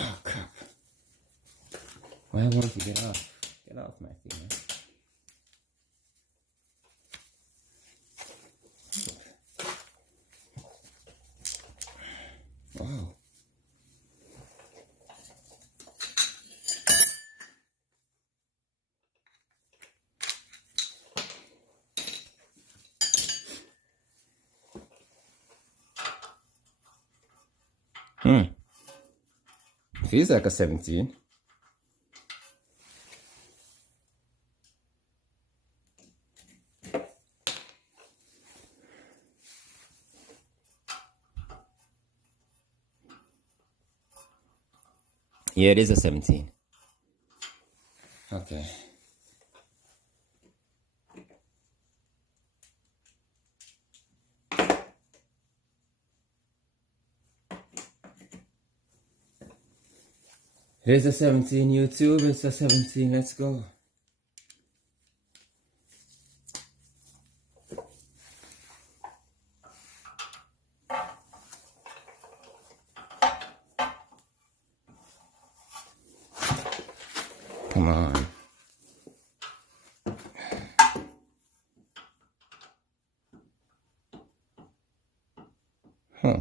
Oh crap. Why won't you get off? Get off my thing, man. Wow. Feels like a 17. Yeah, it is a 17. Okay. Here's a 17, YouTube. It's a 17. Let's go. Come on. Huh.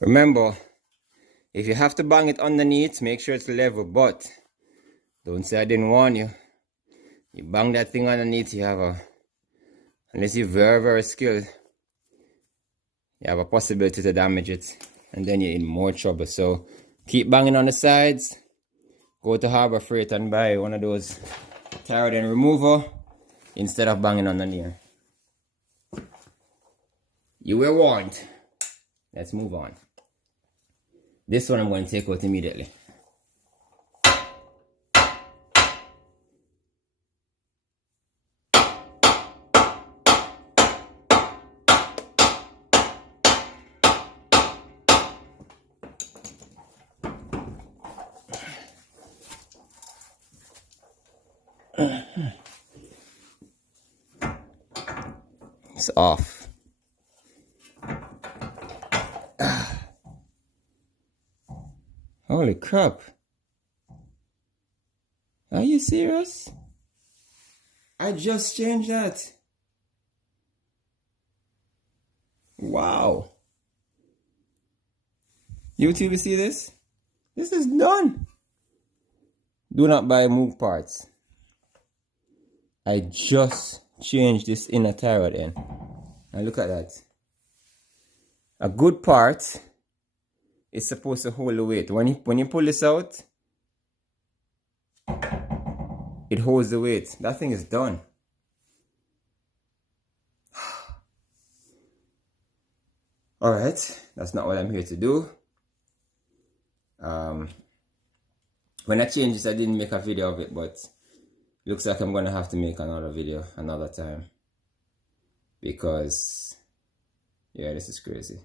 Remember, if you have to bang it underneath, make sure it's level, but don't say I didn't warn you. You bang that thing underneath, you have unless you're very, very skilled, you have a possibility to damage it, and then you're in more trouble. So keep banging on the sides. Go to Harbor Freight and buy one of those tire end remover instead of banging underneath. You were warned. Let's move on. This one I'm going to take out immediately. It's off. Holy crap. Are you serious? I just changed that. Wow. YouTube, you see this? This is done. Do not buy move parts. I just changed this inner tire rod end. And look at that. A good part is supposed to hold the weight. When you pull this out, it holds the weight. That thing is done. Alright, that's not what I'm here to do. When I changed this, I didn't make a video of it, but looks like I'm gonna have to make another video another time. Because, yeah, this is crazy.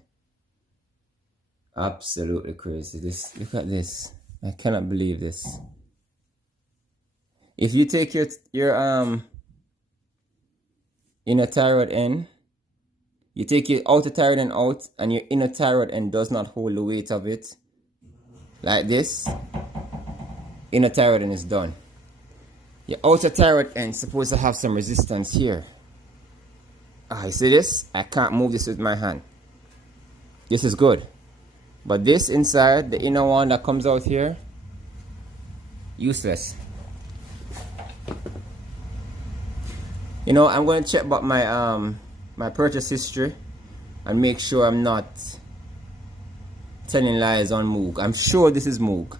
Absolutely crazy. Look at this. I cannot believe this. If you take your inner tire rod end, you take your outer tire rod end out, and your inner tire rod end does not hold the weight of it, like this, inner tire rod end is done. Your outer thyroid end is supposed to have some resistance here. Ah, you see this? I can't move this with my hand. This is good. But this inside, the inner one that comes out here, useless. You know, I'm going to check about my my purchase history and make sure I'm not telling lies on Moog. I'm sure this is Moog.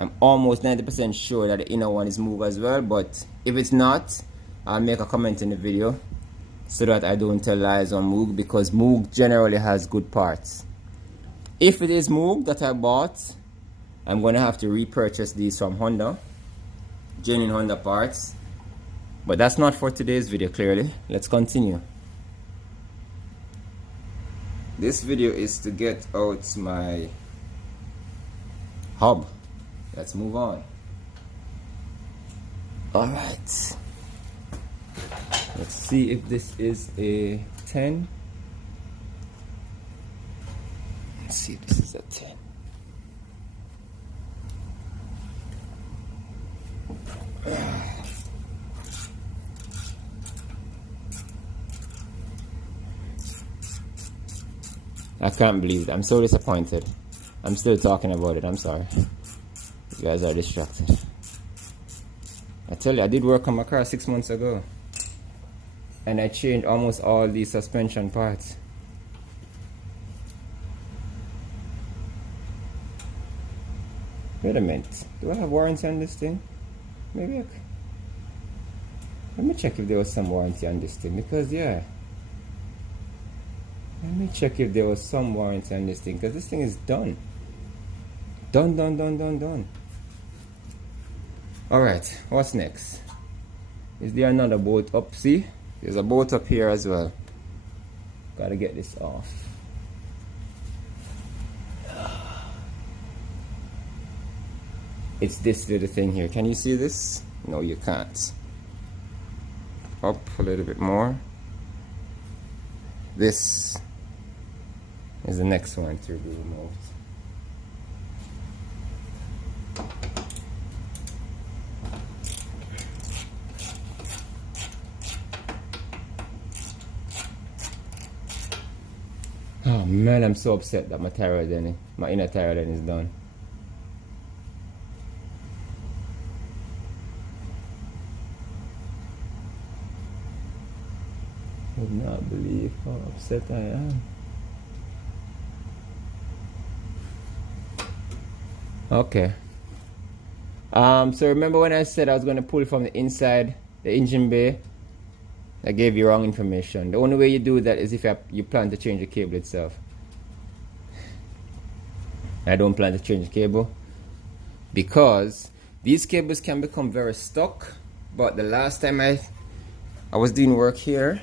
I'm almost 90% sure that the inner one is Moog as well, but if it's not, I'll make a comment in the video so that I don't tell lies on Moog, because Moog generally has good parts. If it is Moog that I bought, I'm going to have to repurchase these from Honda, genuine Honda parts. But that's not for today's video, clearly. Let's continue. This video is to get out my hub. Let's move on. Alright. Let's see if this is a 10. Let's see if this is a 10. I can't believe it. I'm so disappointed. I'm still talking about it. I'm sorry. You guys are distracted. I tell you, I did work on my car 6 months ago. And I changed almost all these suspension parts. Wait a minute. Do I have warranty on this thing? Maybe I could. Let me check if there was some warranty on this thing, because yeah. Let me check if there was some warranty on this thing, because this thing is done. Done. Alright, what's next? Is there another bolt up? See? There's a bolt up here as well. Gotta get this off. It's this little thing here. Can you see this? No, you can't. Up a little bit more. This is the next one to be removed. Oh man, I'm so upset that my inner thyroid end is done. I would not believe how upset I am. Okay. So remember when I said I was going to pull from the inside the engine bay? I gave you wrong information. The only way you do that is if you plan to change the cable itself. I don't plan to change the cable because these cables can become very stuck. But the last time I was doing work here,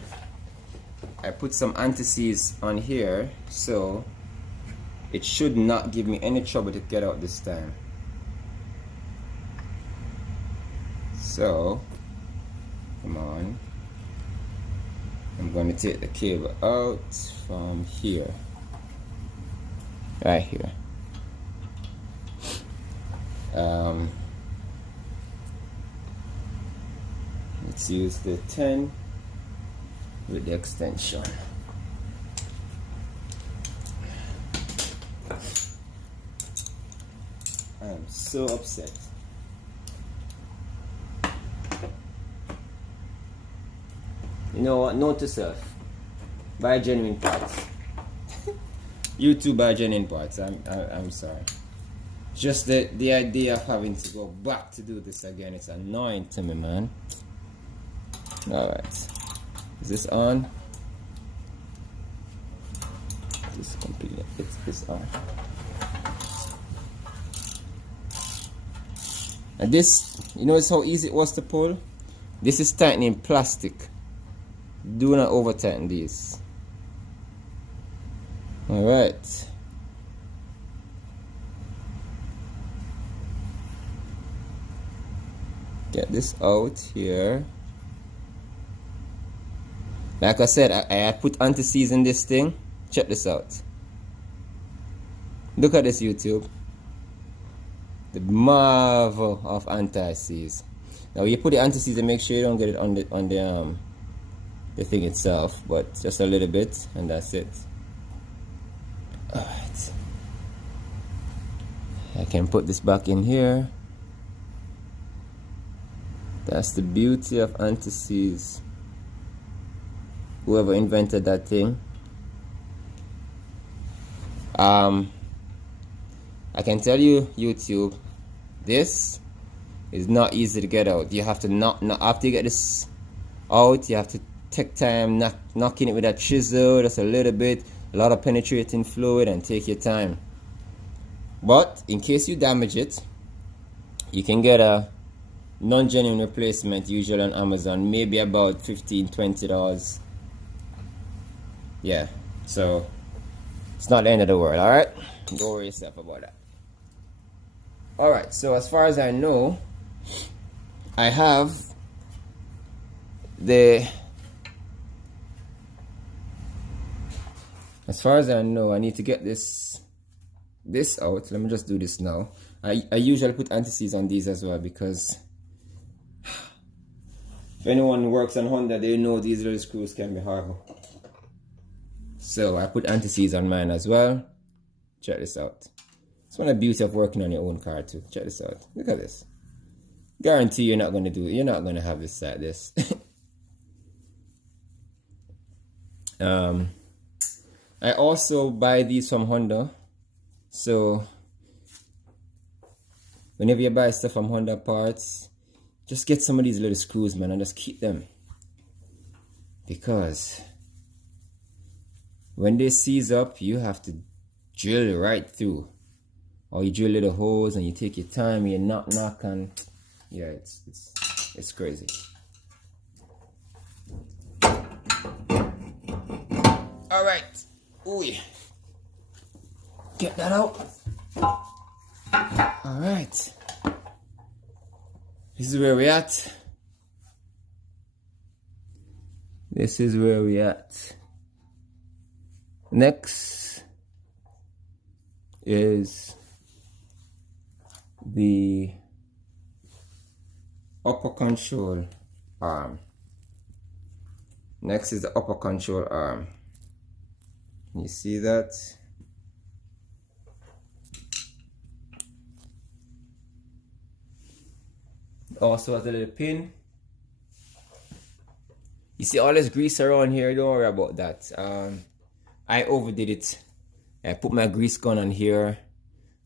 I put some anti-seize on here, so it should not give me any trouble to get out this time. So, come on. I'm going to take the cable out from here. Right here. Let's use the 10 with the extension. I am so upset. You know what? Note to self: buy genuine parts. You too buy genuine parts. I'm sorry. Just the idea of having to go back to do this again, it's annoying to me, man. Alright. Is this on? This is completely. It's on. And this, you notice how easy it was to pull? This is tightening plastic. Do not over tighten these. Alright. Get this out here. Like I said, I put anti-seize in this thing. Check this out. Look at this, YouTube. The marvel of anti-seize. Now you put the anti-seize and make sure you don't get it on the thing itself, but just a little bit, and that's it. Alright. I can put this back in here. That's the beauty of anti-seize. Whoever invented that thing. I can tell you, YouTube, this is not easy to get out. You have to knock after you get this out, you have to take time knocking it with a chisel, just a little bit, a lot of penetrating fluid, and take your time. But in case you damage it, you can get a non-genuine replacement, usually on Amazon, maybe about $15-20. Yeah, so it's not the end of the world. All right, don't worry yourself about that. All right, so as far as I know, I have as far as I know, I need to get this out. Let me just do this now. I usually put anti-seize on these as well, because if anyone works on Honda, they know these little screws can be horrible. So I put anti-seize on mine as well. Check this out. It's one of the beauty of working on your own car too. Check this out. Look at this. Guarantee you're not gonna do it. You're not gonna have this like this. I also buy these from Honda. So whenever you buy stuff from Honda parts, just get some of these little screws, man, and just keep them. Because when they seize up, you have to drill right through. Or you drill little holes and you take your time, you knock, and yeah, it's crazy. Alright. Ooh, yeah. Get that out. Alright. This is where we at. This is where we at. Next is the upper control arm. Next is the upper control arm. You see that? Also has a little pin. You see all this grease around here, don't worry about that. I overdid it. I put my grease gun on here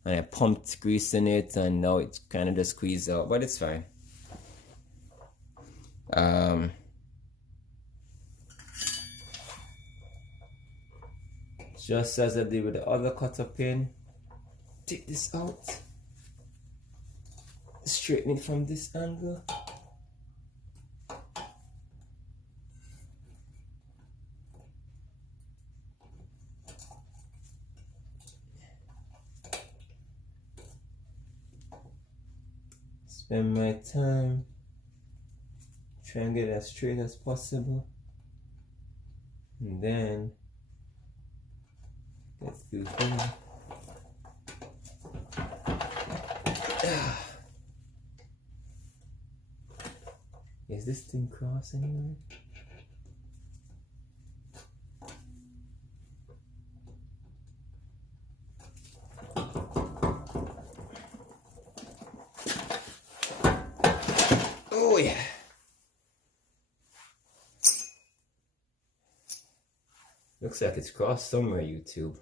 and I pumped grease in it, and now it's kind of just squeezed out, but it's fine. Just as I did with the other cutter pin, take this out, straighten it from this angle. Spend my time try and get it as straight as possible, and then get through here. Is this thing cross anywhere? Oh yeah. Looks like it's crossed somewhere, YouTube.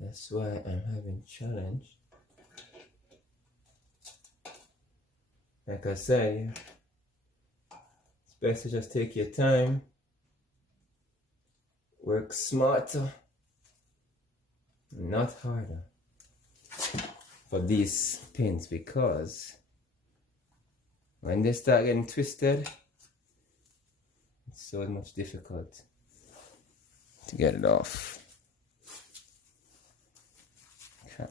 That's why I'm having challenge. Like I said, it's best to just take your time, work smarter, not harder for these pins, because when they start getting twisted, it's so much difficult to get it off. Okay.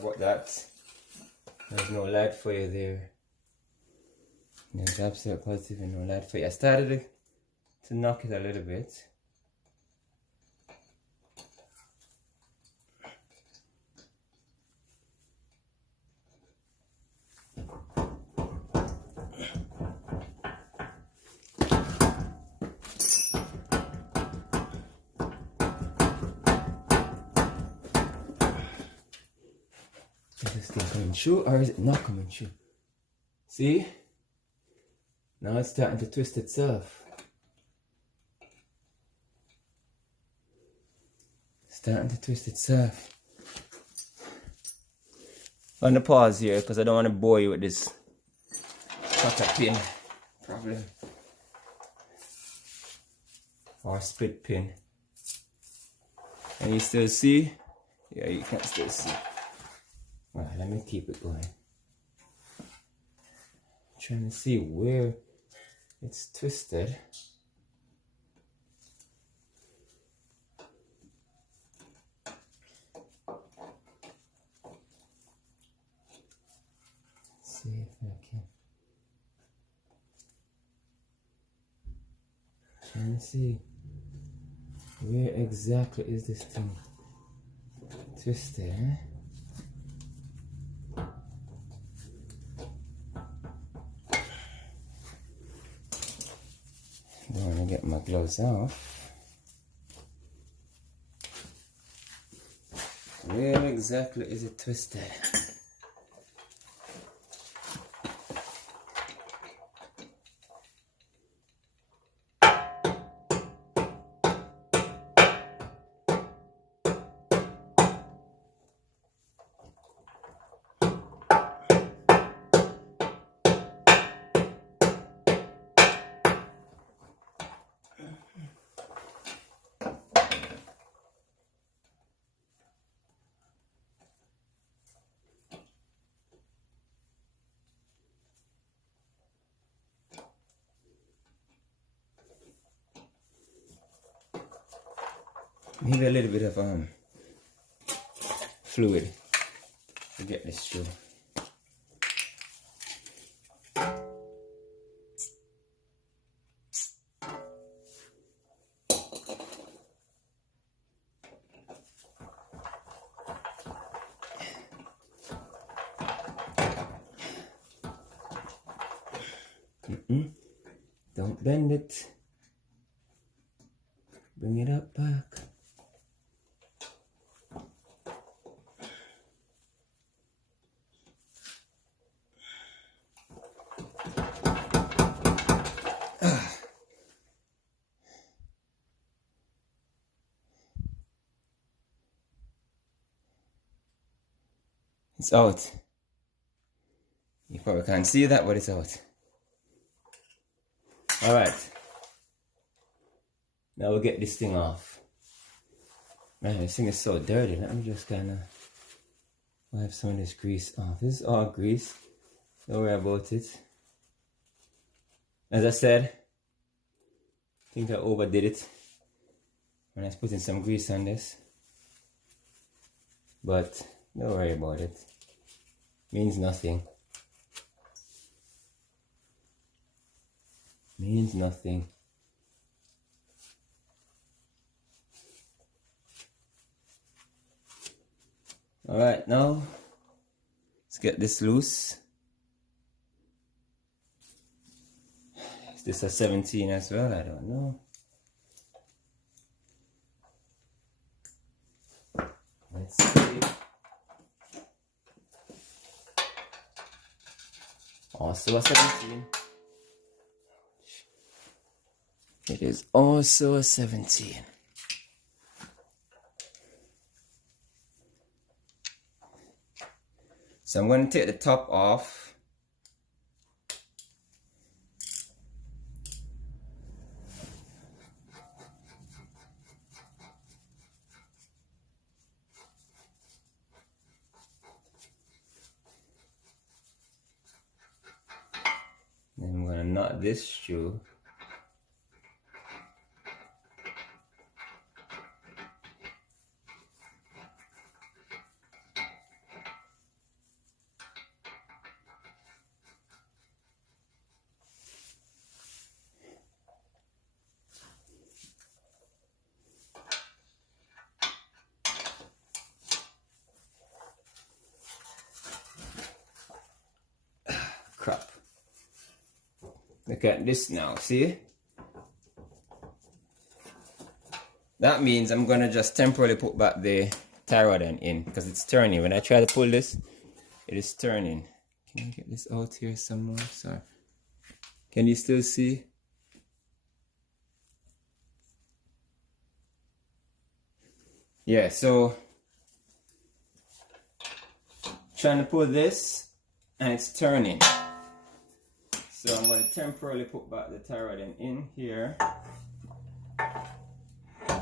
about that. There's no light for you there. There's absolute positive and no light for you. I started to knock it a little bit. Is this thing coming true or is it not coming true? See? Now it's starting to twist itself. Starting to twist itself. I'm gonna pause here because I don't want to bore you with this cotter pin problem. Or split pin. Can you still see? Yeah, you can still see. Alright, let me keep it going. I'm trying to see where it's twisted. Let's see if I can. Trying to see where exactly is this thing twisted, eh? Don't want to get my gloves off. Where exactly is it twisted? Maybe a little bit of fluid to get this through. Don't bend it. Bring it up back. It's out. You probably can't see that, but it's out. Alright. Now we'll get this thing off. Man, this thing is so dirty. Let me just kind of wipe some of this grease off. This is all grease. Don't worry about it. As I said, I think I overdid it when I was putting some grease on this. But don't worry about it. Means nothing. Means nothing. Alright, now let's get this loose. Is this a 17 as well? I don't know. Let's see. Also a 17. It is also a 17. So I'm going to take the top off. Then I'm going to knot this screw. Look at this now, see? That means I'm gonna just temporarily put back the tie rod end in because it's turning. When I try to pull this, it is turning. Can I get this out here some more? Sorry. Can you still see? Yeah, so trying to pull this and it's turning. So I'm going to temporarily put back the tie rod end in here.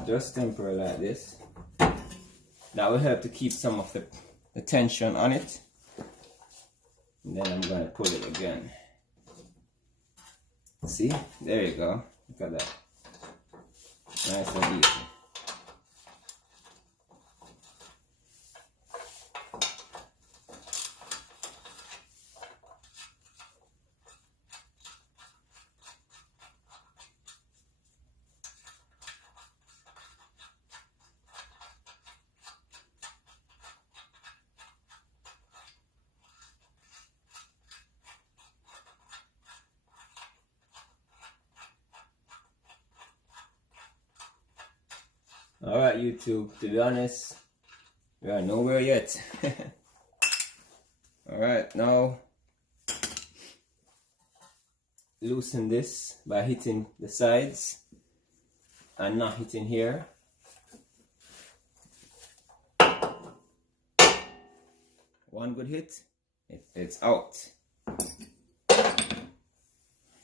Just temporarily like this. That will help to keep some of the tension on it. And then I'm going to pull it again. See? There you go. Look at that. Nice and easy. Alright YouTube, to be honest, we are nowhere yet. Alright, now loosen this by hitting the sides and not hitting here. One good hit, it's out.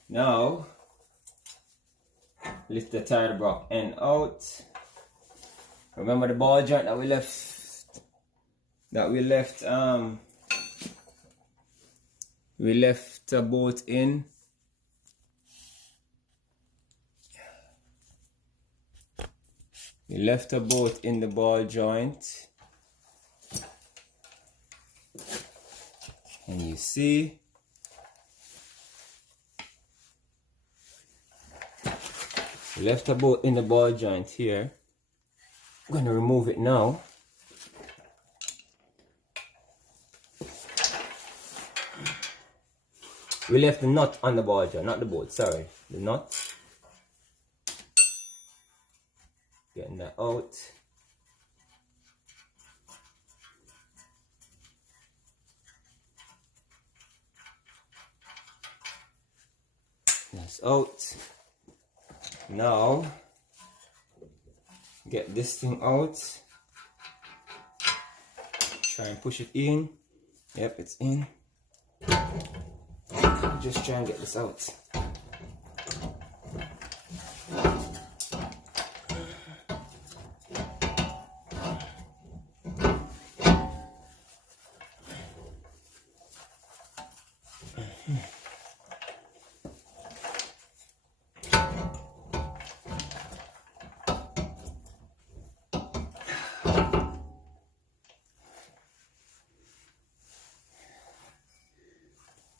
Now lift the tire block end out. Remember the ball joint that we left a bolt in. We left a bolt in the ball joint. And you see, we left a bolt in the ball joint here. I'm going to remove it now. We left the nut on the ball joint, not the bolt, sorry. The nut. Getting that out. That's out. Now get this thing out. Try and push it in. Yep, it's in. Just try and get this out.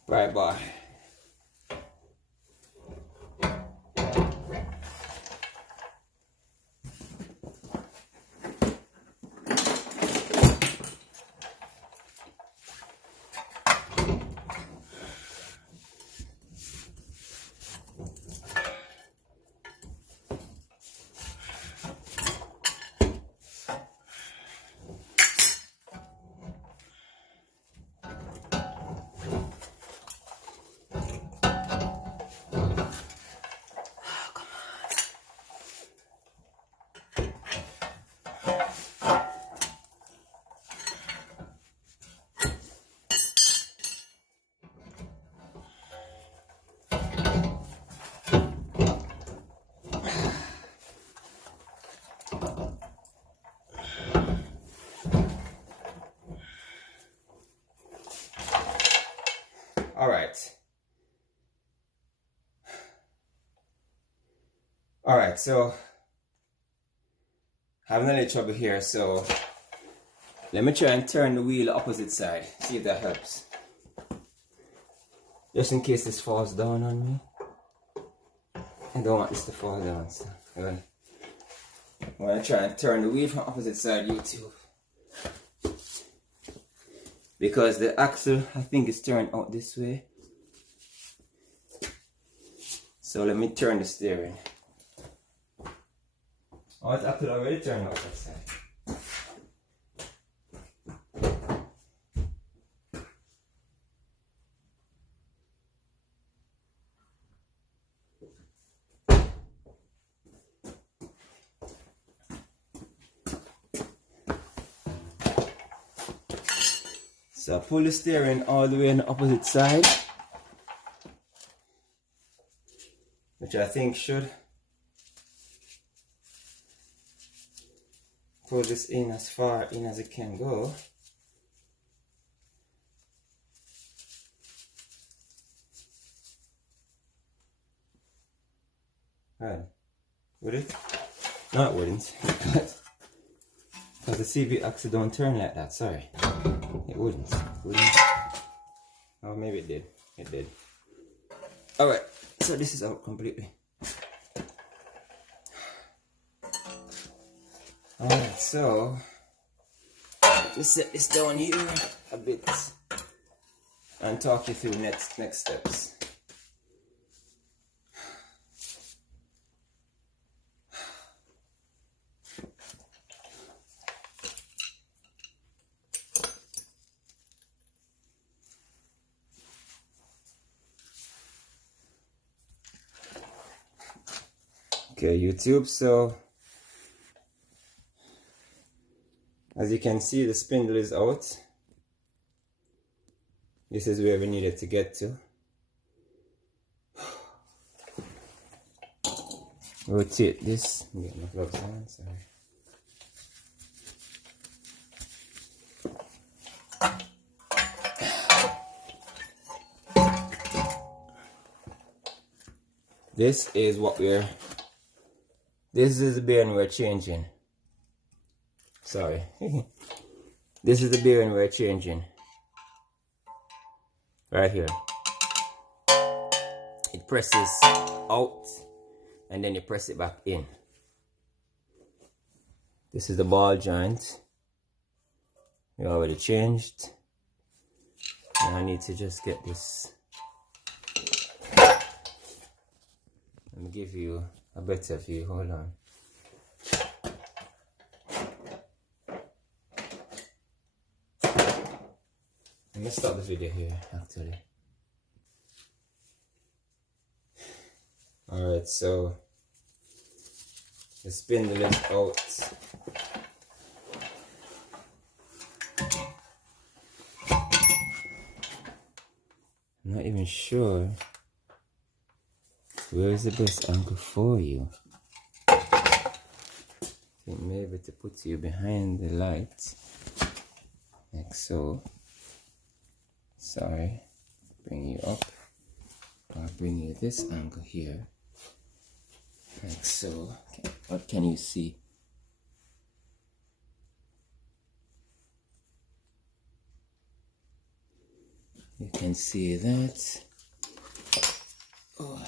Bye bye. Alright, so having a little trouble here, so let me try and turn the wheel opposite side, see if that helps. Just in case this falls down on me. I don't want this to fall down, so I'm gonna try and turn the wheel from opposite side, YouTube. Because the axle, I think, is turned out this way. So let me turn the steering. Oh, it's actually already turned out that side. So I pull the steering all the way on the opposite side, which I think should pull this in as far in as it can go. Right. Would it? No, it wouldn't. Because the CV axle don't turn like that, sorry. It wouldn't. Oh, maybe it did. It did. Alright, so this is out completely. Alright, so let me set this down here a bit and talk you through next steps. Okay, YouTube, so as you can see, the spindle is out. This is where we needed to get to. Rotate this. Get my gloves on, sorry. This is the bearing we're changing. Sorry. This is the bearing we're changing. Right here. It presses out and then you press it back in. This is the ball joint. We already changed. Now I need to just get this. Let me give you a better view. Hold on. Let me stop the video here, actually. Alright, so the spindle is out. I'm not even sure where is the best angle for you. I think maybe to put you behind the light, like so. Sorry, bring you up. I'll bring you this angle here, like so. Okay. What can you see? You can see that. Oh.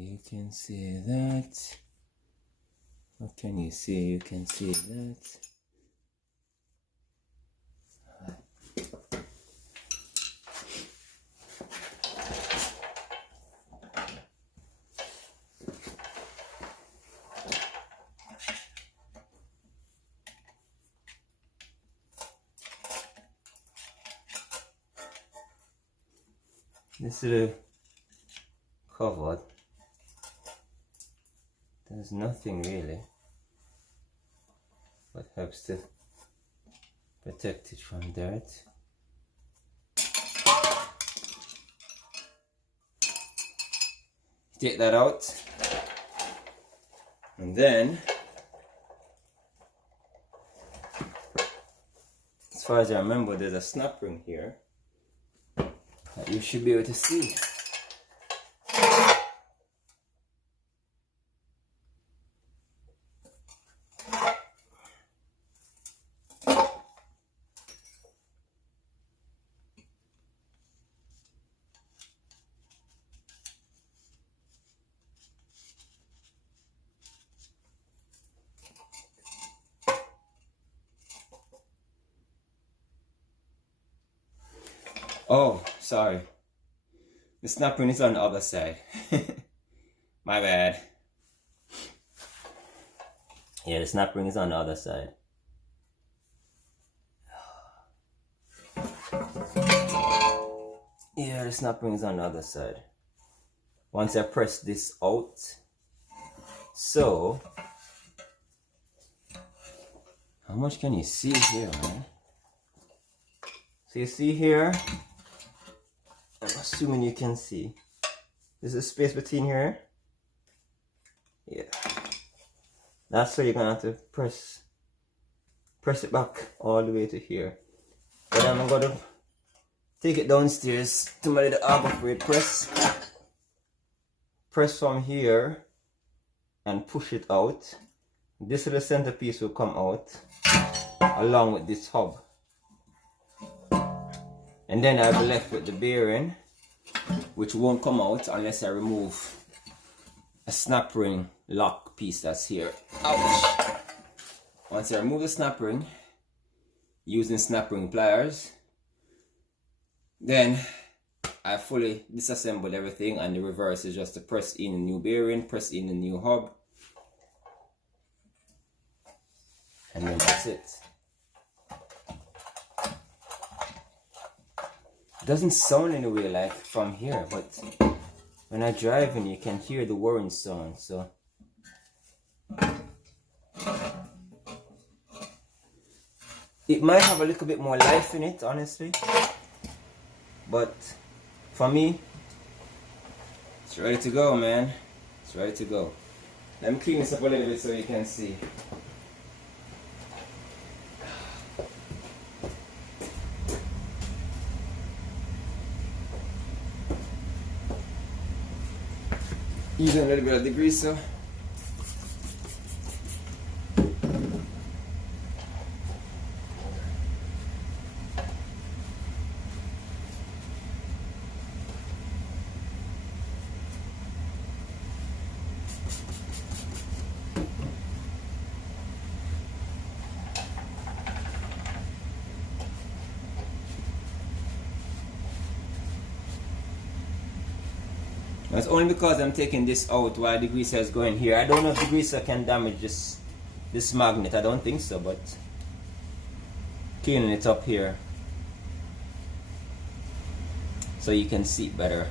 You can see that. What can you see? You can see that. This little cupboard, there's nothing really, but helps to protect it from dirt. Take that out, and then, as far as I remember, there's a snap ring here that you should be able to see. Oh, sorry. The snap ring is on the other side. My bad. Yeah, the snap ring is on the other side. Yeah, the snap ring is on the other side. Once I press this out, so how much can you see here, man? So you see here, I'm assuming you can see. There's a space between here. Yeah. That's where you're gonna have to press it back all the way to here. But I'm gonna take it downstairs to my little arbor braid press. Press from here and push it out. This little centerpiece will come out along with this hub. And then I'll be left with the bearing, which won't come out unless I remove a snap ring lock piece that's here. Ouch! Once I remove the snap ring using snap ring pliers, then I fully disassembled everything, and the reverse is just to press in a new bearing, press in a new hub, and then that's it. Doesn't sound anyway like from here, but when I drive in, you can hear the whirring sound. So it might have a little bit more life in it, honestly, but for me, it's ready to go, man. It's ready to go. Let me clean this up a little bit so you can see. Using a little bit of degreaser. It's only because I'm taking this out while the greaser is going here. I don't know if the greaser can damage this magnet. I don't think so, but cleaning it up here so you can see better.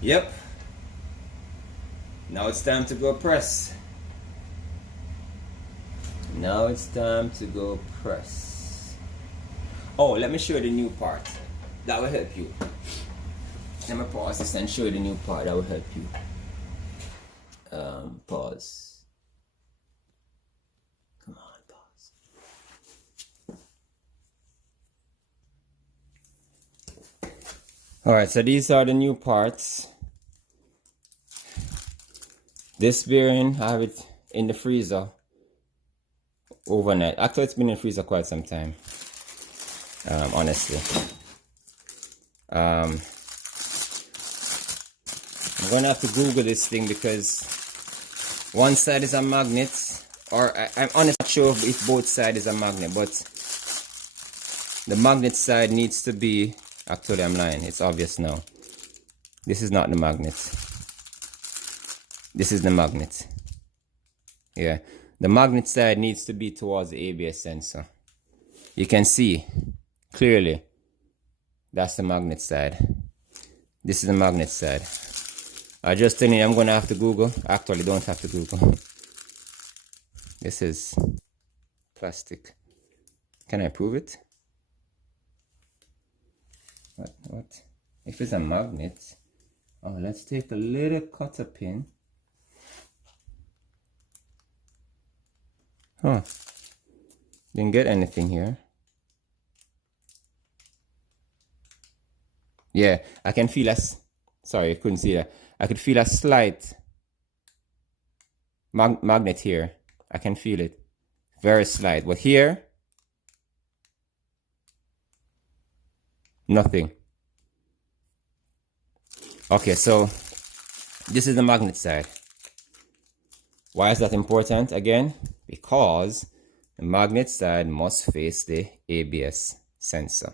Yep. Now it's time to go press. Now it's time to go press. Oh, let me show you the new part. That will help you. Let me pause this and show you the new part. That will help you. Pause. Come on, pause. Alright, so these are the new parts. This bearing, I have it in the freezer overnight. Actually, it's been in the freezer quite some time. Honestly. I'm gonna have to Google this thing because one side is a magnet, or I'm honestly not sure if both sides is a magnet, but the magnet side needs to be, actually I'm lying, it's obvious now. This is not the magnet. This is the magnet. Yeah, the magnet side needs to be towards the ABS sensor. You can see clearly. That's the magnet side. This is the magnet side. I just telling you, I'm gonna have to Google. Actually, don't have to Google. This is plastic. Can I prove it? What? If it's a magnet. Oh, let's take a little cutter pin. Huh. Didn't get anything here. Yeah, I can feel sorry, I couldn't see that. I could feel a slight magnet here. I can feel it. Very slight. But here, nothing. Okay, so this is the magnet side. Why is that important? Again, because The magnet side must face the ABS sensor.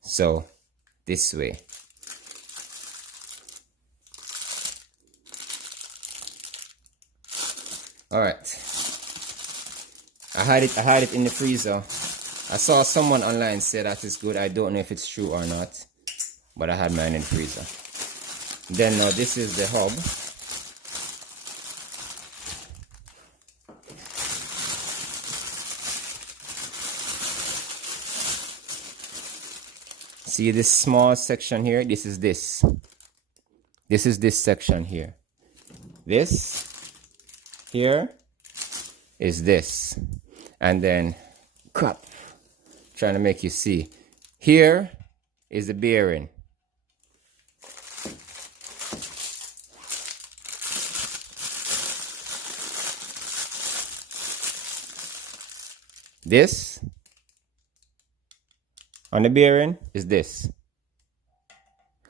So this way. All right. I had it in the freezer. I saw someone online say that it's good. I don't know if it's true or not, but I had mine in the freezer. Then now this is the hub. See this small section here? This is this. This is this section here. This here is this. And then, crap, trying to make you see. Here is the bearing. This on the bearing is this.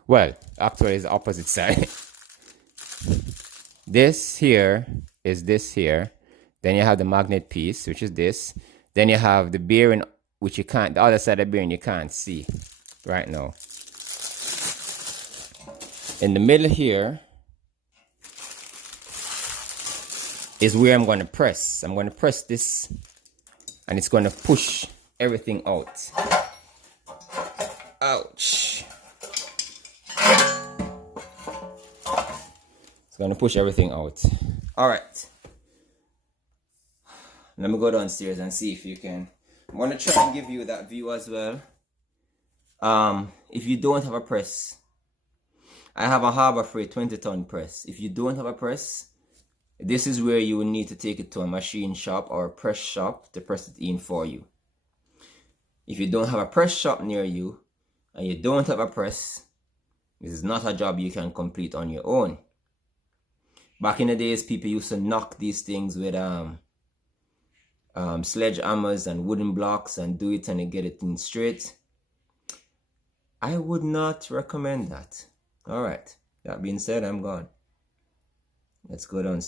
Well, actually it's the opposite side. This here is this here. Then you have the magnet piece, which is this. Then you have the bearing, which you can't, the other side of the bearing you can't see right now. In the middle here is where I'm going to press. I'm going to press this and it's going to push everything out. Ouch. It's going to push everything out. All right. Let me go downstairs and see if you can. I'm going to try and give you that view as well. If you don't have a press, I have a Harbor Freight 20-ton press. If you don't have a press, this is where you will need to take it to a machine shop or a press shop to press it in for you. If you don't have a press shop near you and you don't have a press, this is not a job you can complete on your own. Back in the days, people used to knock these things with sledgehammers and wooden blocks and do it and they get it in straight. I would not recommend that. All right. That being said, I'm gone. Let's go downstairs.